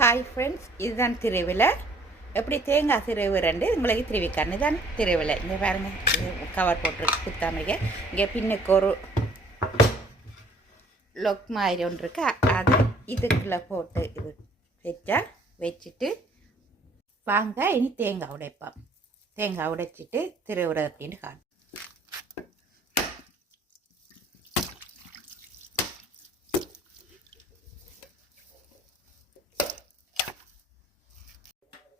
Hi friends, இதுதான் திருவிழா. எப்படி தேங்காய் திருவிழாண்டு உங்களுக்கு திருவிக்காரன். இதுதான் திருவிழா. இங்கே பாருங்கள், கவர் போட்டு குத்தாமைங்க. இங்கே பின்னுக்கு ஒரு லொக் மாதிரி ஒன்று இருக்கு. அதை இதுக்குள்ளே போட்டு இது வச்சுட்டு வாங்க இனி தேங்காய் உடைப்போம். தேங்காய் உடைச்சிட்டு திருவிழா அப்படின்னு காணும்.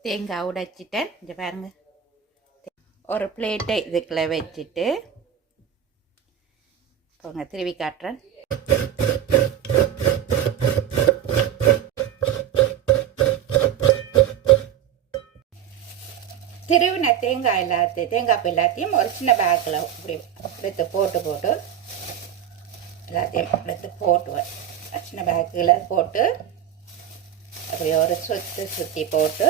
தேங்காய் உடைச்சிட்டேன். இங்கே பாருங்க, ஒரு பிளேட்டை இதுக்குள்ளே வச்சுட்டு போங்க திருவி காட்டுறேன். திருவின தேங்காய் எல்லாத்தையும் ஒரு சின்ன பேக்கில் இப்படி எடுத்து போட்டு எல்லாத்தையும் எடுத்து போட்டுவேன். சின்ன பேக்கில் போட்டு அப்படி ஒரு சுற்றி போட்டு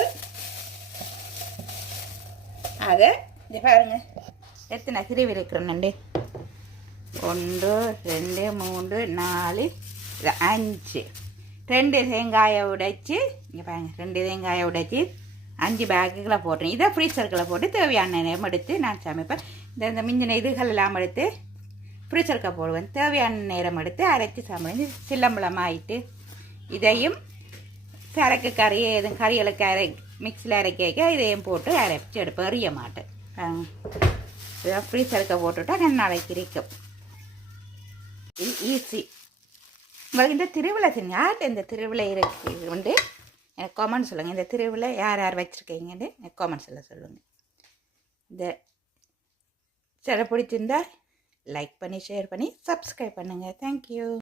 அதை இது பாருங்க, எத்தனை திருவி இருக்கிறேன்னுண்டு. 1 2 3 4 5 2 தேங்காயை உடைச்சி இங்கே பாருங்க, 2 தேங்காயை உடைச்சி 5 பேக்குகளை போட்டுறேன். இதை ஃப்ரீசருக்குள்ளே போட்டு தேவையான நேரம் எடுத்து நான் சமைப்பேன். இந்த மிஞ்சின இதுகள் எல்லாம் எடுத்து ஃப்ரீசருக்க போடுவேன். தேவையான நேரம் எடுத்து அரைச்சி சமைச்சு சில்லம்பளம் ஆகிட்டு இதையும் சரக்கு கறியை எதுவும் கறிகளுக்கு மிக்சியில் அரைக்க இதையும் போட்டு அரைச்சி எடுப்பேன். எறிய மாட்டேன். இதான் ஃப்ரீசருக்க போட்டுவிட்டா 2 நாளைக்கு இருக்கும். இது ஈஸி. உங்களுக்கு இந்த திருவிழா தெரியும். யார்கிட்ட இந்த திருவிழா இருக்குண்டு எனக்கு காமெண்ட் சொல்லுங்கள். இந்த திருவிழா யார் யார் வச்சுருக்கீங்கன்னு எனக்கு காமெண்ட்ஸில் சொல்லுங்கள். இந்த சில பிடிச்சிருந்தா லைக் பண்ணி ஷேர் பண்ணி சப்ஸ்கிரைப் பண்ணுங்கள். தேங்க்யூ.